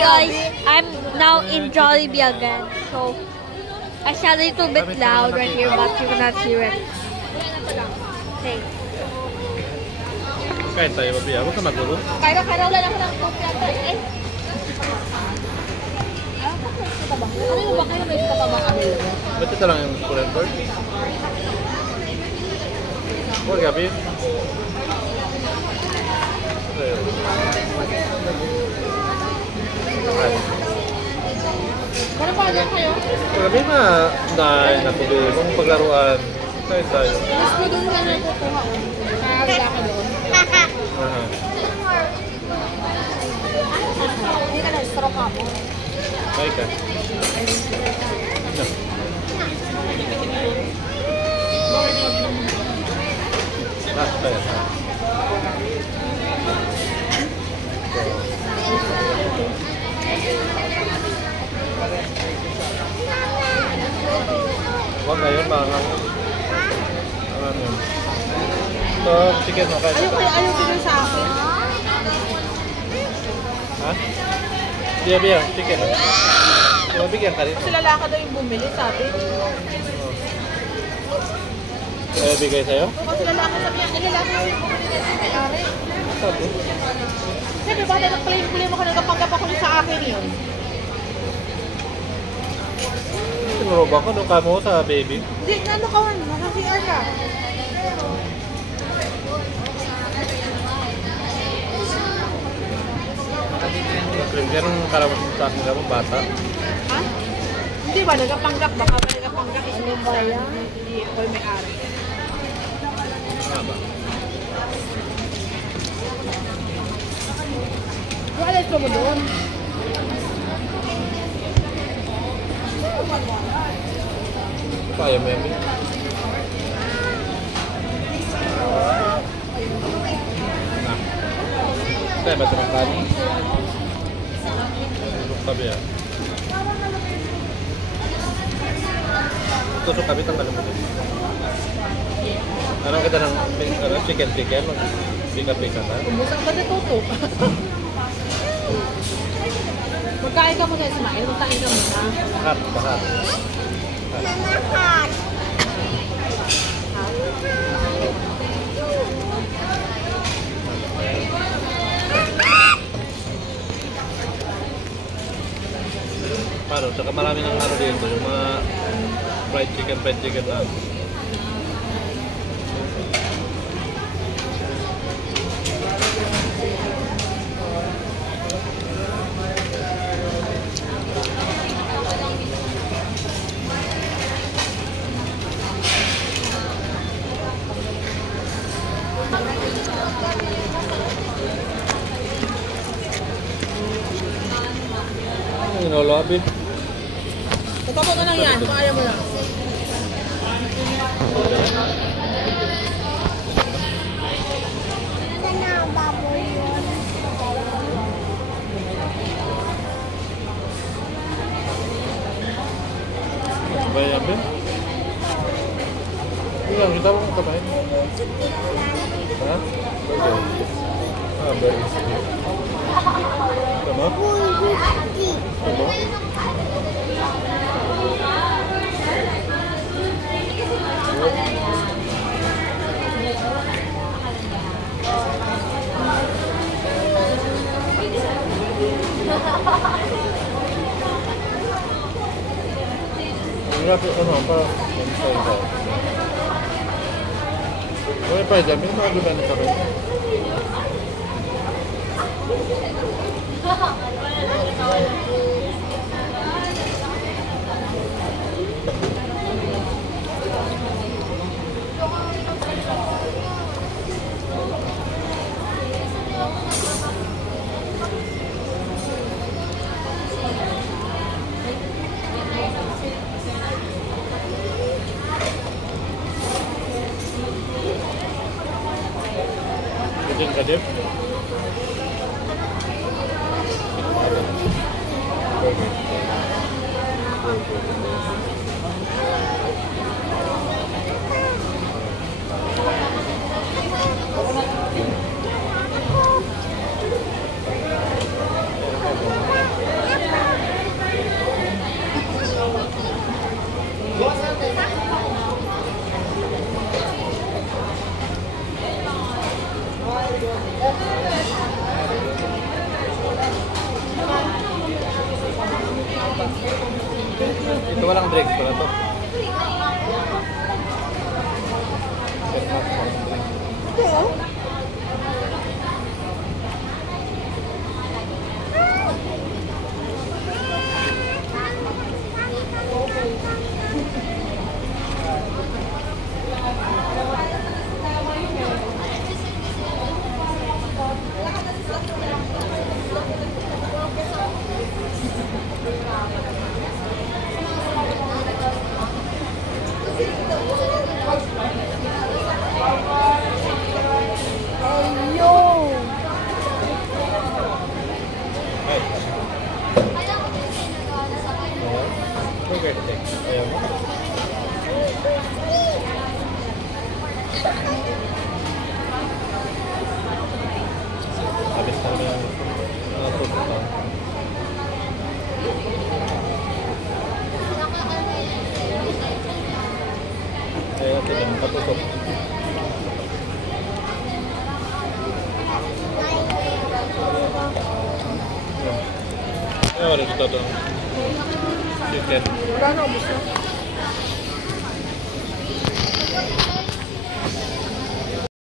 guys, I'm now in Jollibee again. So, I sound a little bit loud right here, but you cannot hear it. Okay. Kain tayo, Bobby. Huwag ka magulo. Kaya wala ako ng kopya. Eh. Ano ba kayo? May katabang available? Ba't ito lang yung current board? Huwag gabi. Ano pa dyan kayo? Gabi na napagod kung paglaruan. Kain tayo. Mas ko doon na nagkukuha. Nakawala ka doon. Hindi ka na-stroke ako. Baik ka. Huwag ngayon, mga ano yun. Ito, chicken mo kayo. Ayaw ko sa akin. Ha? Biya, chicken. Bigyan ka rin. Kasi lalaka daw yung bumili, sabi. Kaya bigay sa'yo? Kasi lalaka sabi niya, lalaka yung bumili kasi may-ari. Sabi? Kasi diba, nagpa-claim ako, nagkapanggap ako sa akin yun. Siguro ba ako nung kamo sa baby? Hindi, ano ka man, naka-VR ka. Ganun karamot sa akin ka mo, bata? Ha? Hindi ba, nagkapanggap? Baka ba nagkapanggap is ba yan? Hindi ako yung may-ari. Nga ba? Wala ito mo doon. Kaya mo yan, kaya ba ito ng kanin? Sabi yan. Tusok kami, tanggalin mo din. Anong kita ng chicken? Pika-pika ka? Kumusang ba natutok? Magkain ka muna, Ismael. Magkain ka muna. Bahat. Nanahat. Paano? Tsaka marami ng ano dito. Yung mga fried chicken lang. Lobby. Tatapos na lang yan, kaya mo lang. Ano na ang baboy yun? Bayam din? Ilang kita mo kabahin? Ha? Burger. Tama? Tama? Grabe, ano, para may pa dyan, may mga gumanin ka rin. Kadip, kadip. walang drinks pala to. Ayaw mo? Habis na yung food pa. Ayaw ito din, patusok. Ayaw rin ito ito. Chicken. Wala na, ubos na.